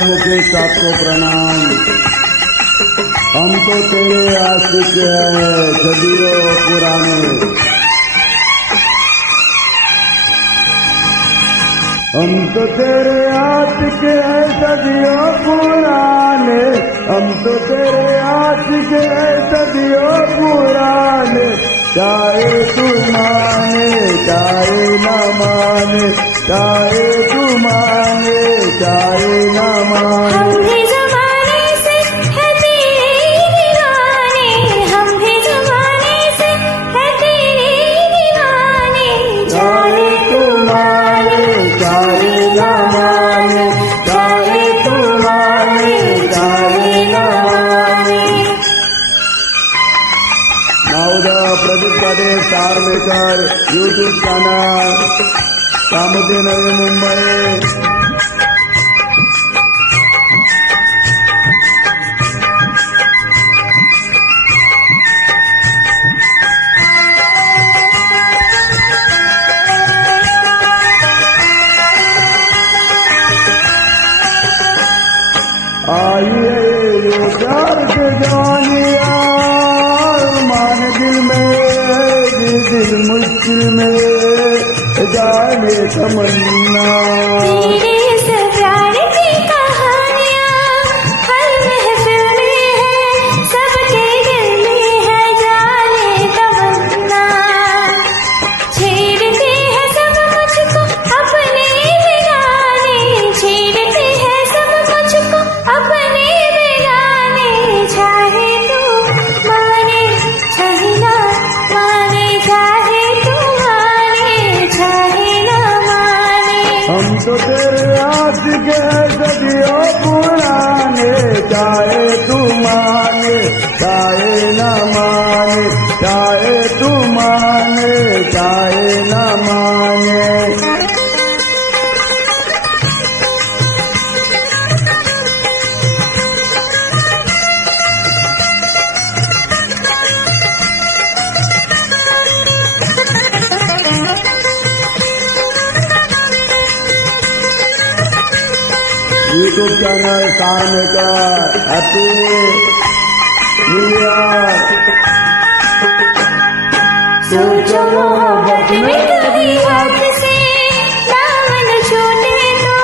मुकेश आपको प्रणाम। हम तो तेरे आशिक हैं सदियों पुराने, हम तो तेरे आशिक हैं सदियों पुराने, हम तो तेरे आशिक हैं सदियों पुराने। चाहे तू माने चाहे न माने, चाहे तू माने चाहे न माने। हम भी ज़माने से है तेरे दीवाने, हम भी ज़माने से है तेरे दीवाने। चाहे तू माने चाहे न माने, चाहे तू माने चाहे न माने। नावदा Pradeep Patil star maker YouTube channel Kamothe Navi Mumbai. आइए ये प्यार से जानिया मान दिल में, दिल मुश्किल में जाने तमन्ना। तेरे से प्यार की कहानियाँ हर महफिल में है, सबके दिल में है जाने तमन्ना। छेड़ते हैं सब मुझको अपने बेगाने, छेड़ते हैं सब मुझको अपने बेगाने। चाहे तू माने चाहे ना माने, चाहे तू माने चाहे ना माने। हम तो तेरे आशिक हैं सदियों पुराने, चाहे तू माने चाहे न माने, चाहे तू माने चाहे न माने। YouTube channel star maker happy new year. सोचो मोहब्बत में कभी आपसे दामन छूटे तो,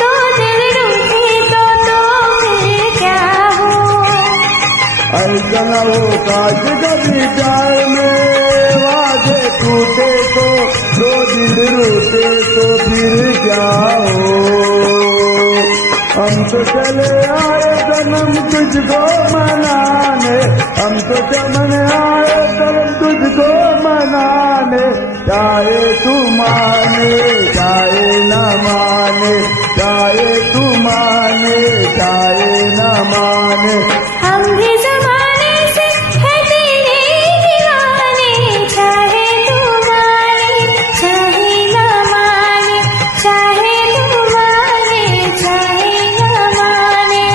दो दिल रूठे तो फिर क्या हो। ऐसा न हो काश कभी प्यार में वादे टूटे तो, दो दिल रूठे तो फिर क्या हो। हम तो चले आए जन्म तुझको मनाने, हम तो चमन आए जन्म तुझको मनाने। चाहे तू माने चाहे न माने, चाहे तू माने चाहे न माने। हम भी ज़माने से है तेरे दीवाने, चाहे तू माने चाहे ना माने, चाहे तू माने चाहे ना माने।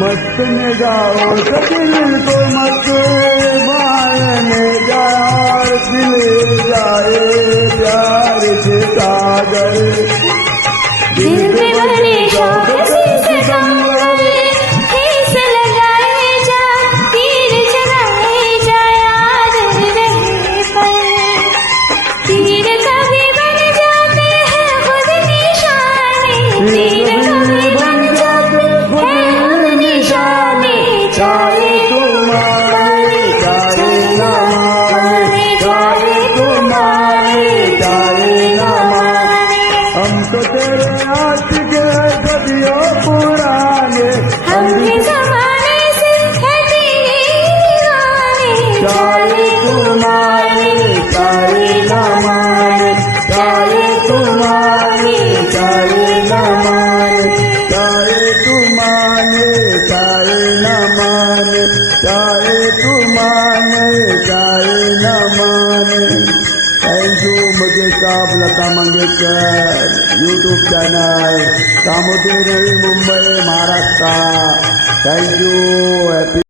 मस्त में जाओ तो दिल को मत मारने जाए, दिल जाए प्यार के सागर। दिल पे भरे शौक से सितमगर, ठेस लगाए जा तीर चलाए जा याद रहे पर। तीर कभी बन जाते हैं खुद निशाने, तीर कभी बन जाते हैं खुद निशाने। चाहे तू माने चाहे ना माने, चाहे तू माने चाहे ना माने। हम तो तेरे आशिक हैं सब Lata Mangeshkar YouTube channel सामुद्री Navi Mumbai Maharashtra. Thank you. Happy